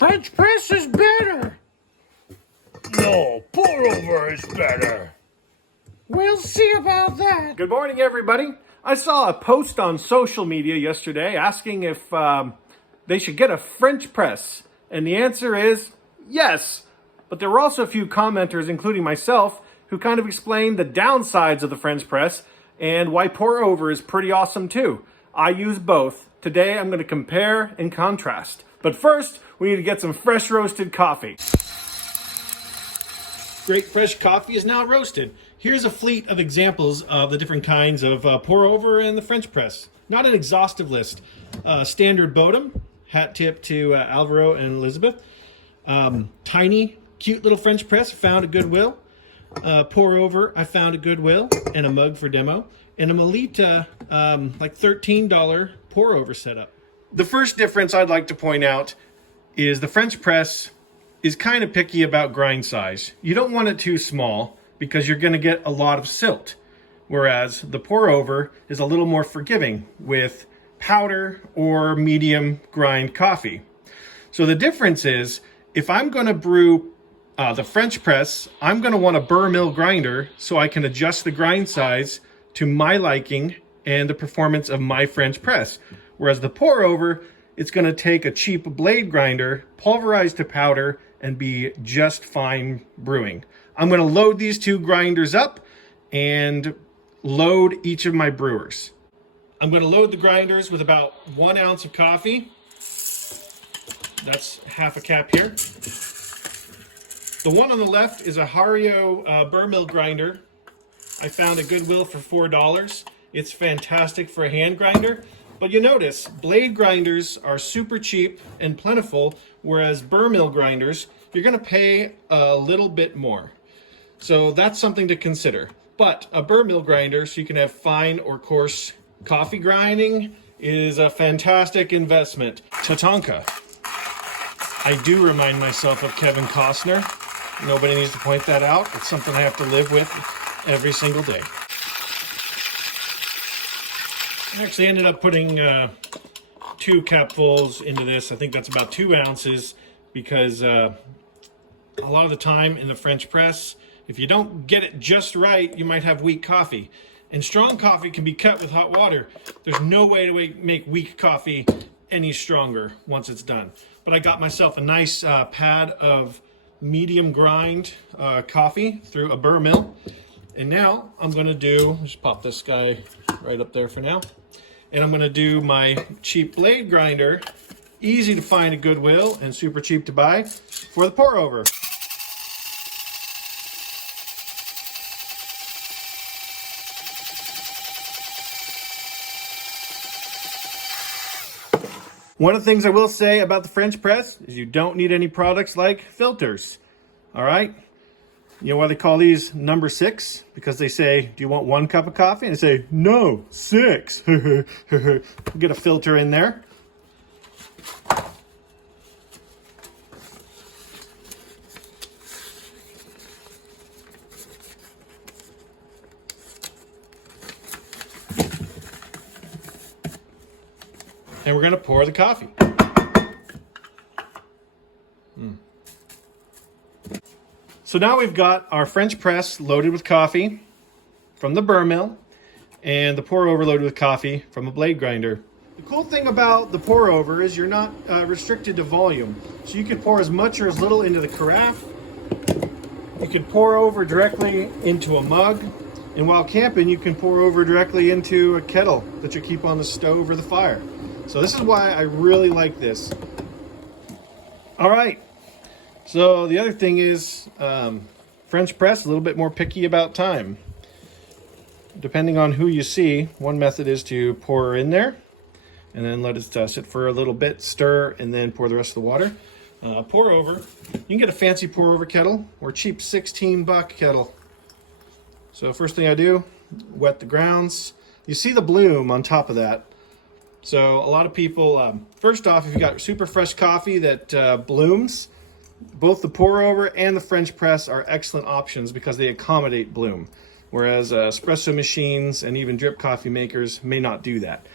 French press is better. No, pour over is better. We'll see about that. Good morning, everybody. I saw a post on social media yesterday asking if they should get a French press. And the answer is yes. But there were also a few commenters, including myself, who kind of explained the downsides of the French press and why pour over is pretty awesome too. I use both. Today I'm going to compare and contrast. But first, we need to get some fresh roasted coffee. Great fresh coffee is now roasted. Here's a fleet of examples of the different kinds of pour over and the French press. Not an exhaustive list. Standard Bodum, hat tip to Alvaro and Elizabeth. Tiny, cute little French press, found at Goodwill. Pour over, I found at Goodwill, and a mug for demo. And a Melita, like $13 pour over setup. The first difference I'd like to point out is the French press is kind of picky about grind size. You don't want it too small because you're going to get a lot of silt. Whereas the pour over is a little more forgiving with powder or medium grind coffee. So the difference is if I'm going to brew the French press, I'm going to want a burr mill grinder so I can adjust the grind size to my liking and the performance of my French press. Whereas the pour over, it's going to take a cheap blade grinder, pulverize to powder, and be just fine brewing. I'm going to load these two grinders up and load each of my brewers. I'm going to load the grinders with about 1 ounce of coffee. That's half a cap here. The one on the left is a Hario burr mill grinder. I found at Goodwill for $4. It's fantastic for a hand grinder. But you notice, blade grinders are super cheap and plentiful, whereas burr mill grinders, you're going to pay a little bit more. So that's something to consider. But a burr mill grinder, so you can have fine or coarse coffee grinding, is a fantastic investment. Tatanka. I do remind myself of Kevin Costner. Nobody needs to point that out. It's something I have to live with every single day. I actually ended up putting 2 capfuls into this. I think that's about 2 ounces because a lot of the time in the French press, if you don't get it just right, you might have weak coffee. And strong coffee can be cut with hot water. There's no way to make weak coffee any stronger once it's done. But I got myself a nice pad of medium grind coffee through a burr mill. And now I'm going to just pop this guy right up there for now. And I'm going to do my cheap blade grinder, easy to find at Goodwill and super cheap to buy, for the pour over. One of the things I will say about the French press is you don't need any products like filters. All right? You know why they call these number 6? Because they say, do you want 1 cup of coffee? And they say, no, 6. Get a filter in there. And we're going to pour the coffee. So now we've got our French press loaded with coffee from the burr mill and the pour over loaded with coffee from a blade grinder. The cool thing about the pour over is you're not restricted to volume. So you can pour as much or as little into the carafe. You can pour over directly into a mug. And while camping, you can pour over directly into a kettle that you keep on the stove or the fire. So this is why I really like this. All right. So the other thing is French press, a little bit more picky about time. Depending on who you see, one method is to pour in there and then let it sit for a little bit, stir, and then pour the rest of the water. Pour over. You can get a fancy pour over kettle or cheap $16 kettle. So first thing I do, wet the grounds. You see the bloom on top of that. So a lot of people, first off, if you got super fresh coffee that blooms, both the pour over and the French press are excellent options because they accommodate bloom. Whereas espresso machines and even drip coffee makers may not do that.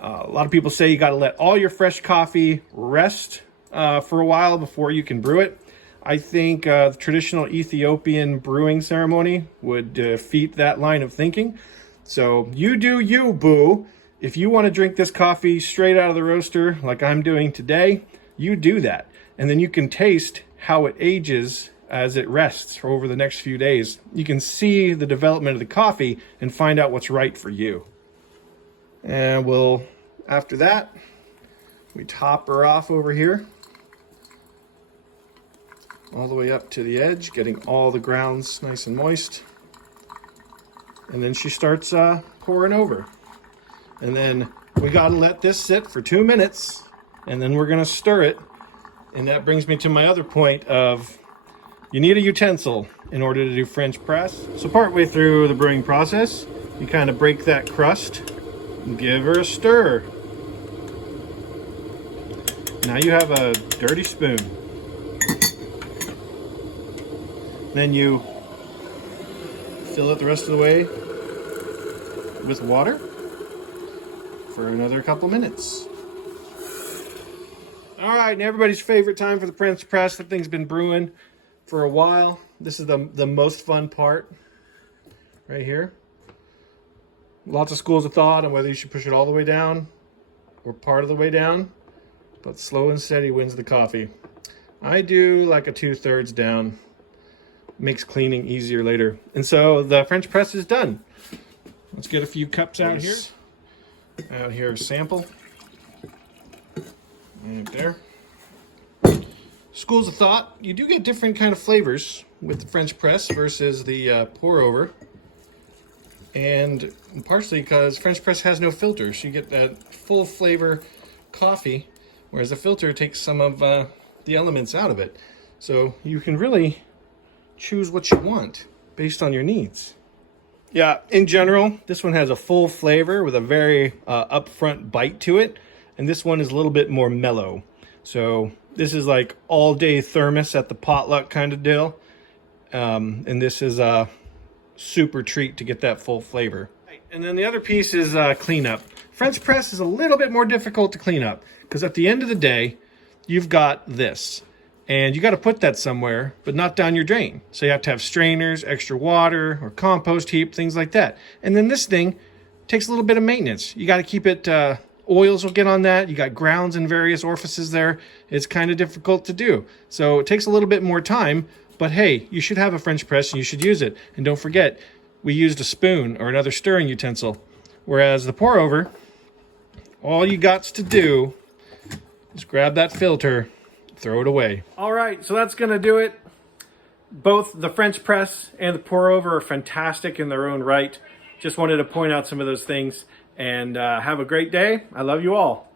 A lot of people say you got to let all your fresh coffee rest for a while before you can brew it. I think the traditional Ethiopian brewing ceremony would defeat that line of thinking. So you do you, boo. If you want to drink this coffee straight out of the roaster like I'm doing today, you do that. And then you can taste how it ages as it rests over the next few days. You can see the development of the coffee and find out what's right for you. And we'll, after that, we top her off over here, all the way up to the edge, getting all the grounds nice and moist. And then she starts pouring over. And then we gotta let this sit for 2 minutes, and then we're gonna stir it. And that brings me to my other point of, you need a utensil in order to do French press. So partway through the brewing process, you kind of break that crust and give her a stir. Now you have a dirty spoon. Then you fill it the rest of the way with water for another couple minutes. All right, and everybody's favorite time for the French press. That thing's been brewing for a while. This is the most fun part right here. Lots of schools of thought on whether you should push it all the way down or part of the way down, but slow and steady wins the coffee. I do like a 2/3 down. Makes cleaning easier later. And so the French press is done. Let's get a few cups out here. Out here, sample. Right there. Schools of thought, you do get different kind of flavors with the French press versus the pour over. And partially because French press has no filter, so you get that full flavor coffee, whereas the filter takes some of the elements out of it. So you can really choose what you want based on your needs. Yeah, in general, this one has a full flavor with a very upfront bite to it. And this one is a little bit more mellow. So this is like all day thermos at the potluck kind of deal. And this is a super treat to get that full flavor. And then the other piece is cleanup. French press is a little bit more difficult to clean up because at the end of the day, you've got this. And you got to put that somewhere, but not down your drain. So you have to have strainers, extra water, or compost heap, things like that. And then this thing takes a little bit of maintenance. You got to keep it, oils will get on that. You got grounds in various orifices there. It's kind of difficult to do. So it takes a little bit more time, but hey, you should have a French press and you should use it. And don't forget, we used a spoon or another stirring utensil. Whereas the pour over, all you got to do is grab that filter, throw it away. All right, so that's gonna do it. Both the French press and the pour over are fantastic in their own right. Just wanted to point out some of those things, and have a great day. I love you all.